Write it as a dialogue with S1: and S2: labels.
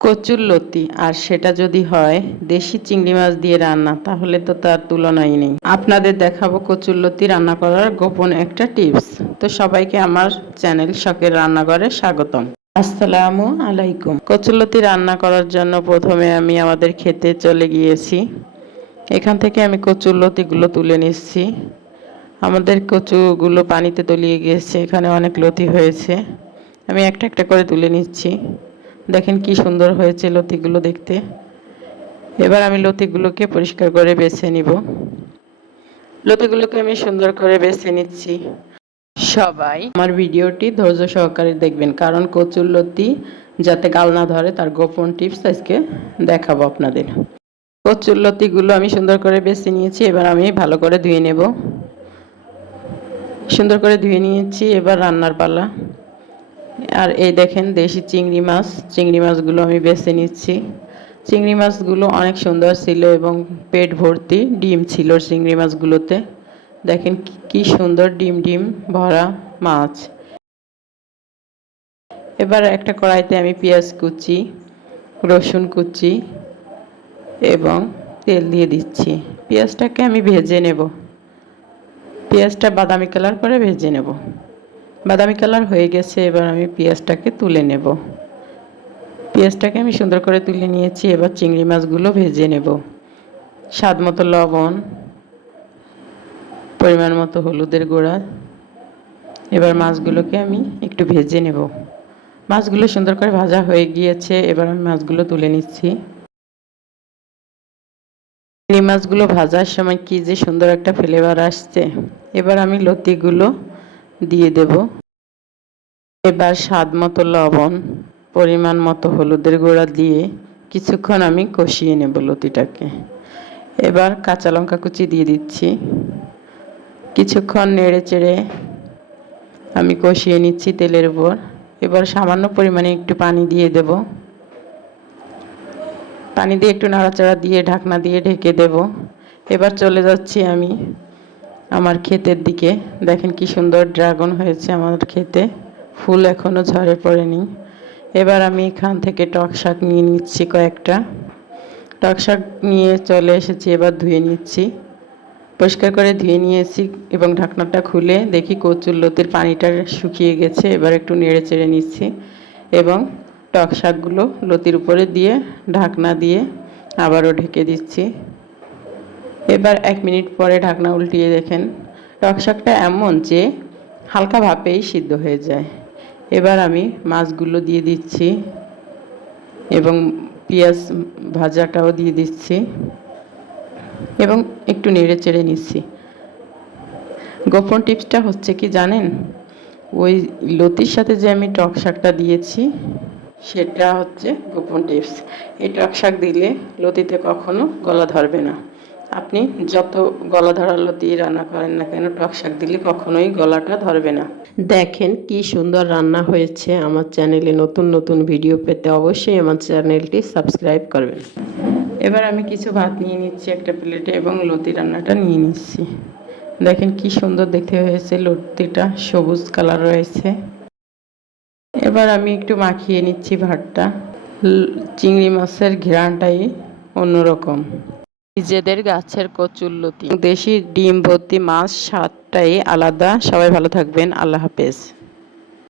S1: কচুর লতি, আর সেটা যদি হয় দেশি চিংড়ি মাছ দিয়ে রান্না, তাহলে তো তার তুলনাই নেই। আপনাদের দেখাবো কচুর লতি রান্না করার গোপন একটা টিপস। তো সবাইকে আমার চ্যানেল শখের রান্নাঘরে স্বাগতম। আসসালামু আলাইকুম। কচুরলতি রান্না করার জন্য প্রথমে আমি আমাদের খেতে চলে গিয়েছি। এখান থেকে আমি কচুরলতিগুলো তুলে নিচ্ছি। আমাদের কচুগুলো পানিতে তলিয়ে গিয়েছে, এখানে অনেক লতি হয়েছে। আমি একটা একটা করে তুলে নিচ্ছি। দেখেন কি সুন্দর হয়েছে লতিগুলো দেখতে। এবার আমি লতিগুলোকে পরিষ্কার করে বেছে নিব। লতিগুলোকে আমি সুন্দর করে বেছে নিচ্ছি। সবাই আমার ভিডিওটি ধৈর্য সহকারে দেখবেন, কারণ কচুর লতি যাতে গাল না ধরে তার গোপন টিপস আজকে দেখাবো আপনাদের। কচুর লতিগুলো আমি সুন্দর করে বেছে নিয়েছি, এবার আমি ভালো করে ধুয়ে নেব। সুন্দর করে ধুয়ে নিয়েছি, এবার রান্নার পালা। আর এই দেখেন দেশি চিংড়ি মাছ। চিংড়ি মাছগুলো আমি বেছে নিচ্ছি। চিংড়ি মাছগুলো অনেক সুন্দর ছিল এবং পেট ভর্তি। ডিম ছিল চিংড়ি মাছগুলোতে। দেখেন কি সুন্দর ডিম ডিম ভরা মাছ। এবার একটা কড়াইতে আমি পেঁয়াজ কুচি, রসুন কুচি এবং তেল দিয়ে দিচ্ছি। পেঁয়াজটাকে আমি ভেজে নেব। পেঁয়াজটা বাদামি কালার করে ভেজে নেব। বাদামি কালার হয়ে গেছে, এবার আমি পেঁয়াজটাকে তুলে নেব। পেঁয়াজটাকে আমি সুন্দর করে তুলে নিয়েছি, এবার চিংড়ি মাছগুলো ভেজে নেব। স্বাদ মতো লবণ, পরিমাণ মতো হলুদের গুঁড়া, এবার মাছগুলোকে আমি একটু ভেজে নেব। মাছগুলো সুন্দর করে ভাজা হয়ে গিয়েছে, এবার আমি মাছগুলো তুলে নিচ্ছি। চিংড়ি মাছগুলো ভাজার সময় কি যে সুন্দর একটা ফ্লেভার আসছে। এবার আমি লতিগুলো দিয়ে দেব। এবার স্বাদ মতো লবণ, পরিমাণ মতো হলুদের গুঁড়া দিয়ে কিছুক্ষণ আমি কষিয়ে নেব লতিটাকে। এবার কাঁচা লঙ্কা কুচি দিয়ে দিচ্ছি। কিছুক্ষণ নেড়ে চেড়ে আমি কষিয়ে নিচ্ছি তেলের উপর। এবার সামান্য পরিমাণে একটু পানি দিয়ে দেব। পানি দিয়ে একটু নাড়াচাড়া দিয়ে ঢাকনা দিয়ে ঢেকে দেব। এবার চলে যাচ্ছি আমি আমার ক্ষেতের দিকে। দেখেন কি সুন্দর ড্রাগন হয়েছে আমার ক্ষেতে। ফুল এখনও ঝরে পড়েনি। এবার আমি এখান থেকে টক শাক নিয়ে নিচ্ছি কয়েকটা। টক শাক নিয়ে চলে এসেছি, এবার ধুয়ে নিচ্ছি। পরিষ্কার করে ধুয়ে নিয়েছি এবং ঢাকনাটা খুলে দেখি কচুর লতির পানিটা শুকিয়ে গেছে। এবার একটু নেড়ে চেড়ে নিচ্ছি এবং টক শাকগুলো লতির উপরে দিয়ে ঢাকনা দিয়ে আবারও ঢেকে দিচ্ছি। এবার এক মিনিট পরে ঢাকনা উল্টিয়ে দেখেন। টক শাকটা এমন যে হালকা ভাপেই সিদ্ধ হয়ে যায়। এবার আমি মাছগুলো দিয়ে দিচ্ছি এবং পেঁয়াজ ভাজাটাও দিয়ে দিচ্ছি এবং একটু নেড়ে চেড়ে নিচ্ছি। গোপন টিপসটা হচ্ছে কি জানেন? ওই লতির সাথে যে আমি টক শাকটা দিয়েছি, সেটা হচ্ছে গোপন টিপস। এই টক শাক দিলে লতিতে কখনো গলা ধরবে না। আপনি যত গলা ধরা লতি রান্না করেন না কেন টক শাক দিলে কখনোই গলাটা ধরবে না। দেখেন কি সুন্দর রান্না হয়েছে আমার চ্যানেলে। নতুন নতুন ভিডিও পেতে অবশ্যই আমার চ্যানেলটি সাবস্ক্রাইব করবেন। এবার আমি কিছু ভাত নিয়ে নিচ্ছি একটা প্লেটে এবং লতি রান্নাটা নিয়ে নিচ্ছি। দেখেন কি সুন্দর দেখতে হয়েছে লতিটা সবুজ কালার রয়েছে। এবার আমি একটু মাখিয়ে নিচ্ছি ভাতটা। চিংড়ি মাছের ঘেরানটাই অন্যরকম। নিজেদের গাছের কচুরলতি দেশি ডিম ভর্তি মাছ স্বাদটাই আলাদা। সবাই ভালো থাকবেন। আল্লাহ হাফেজ।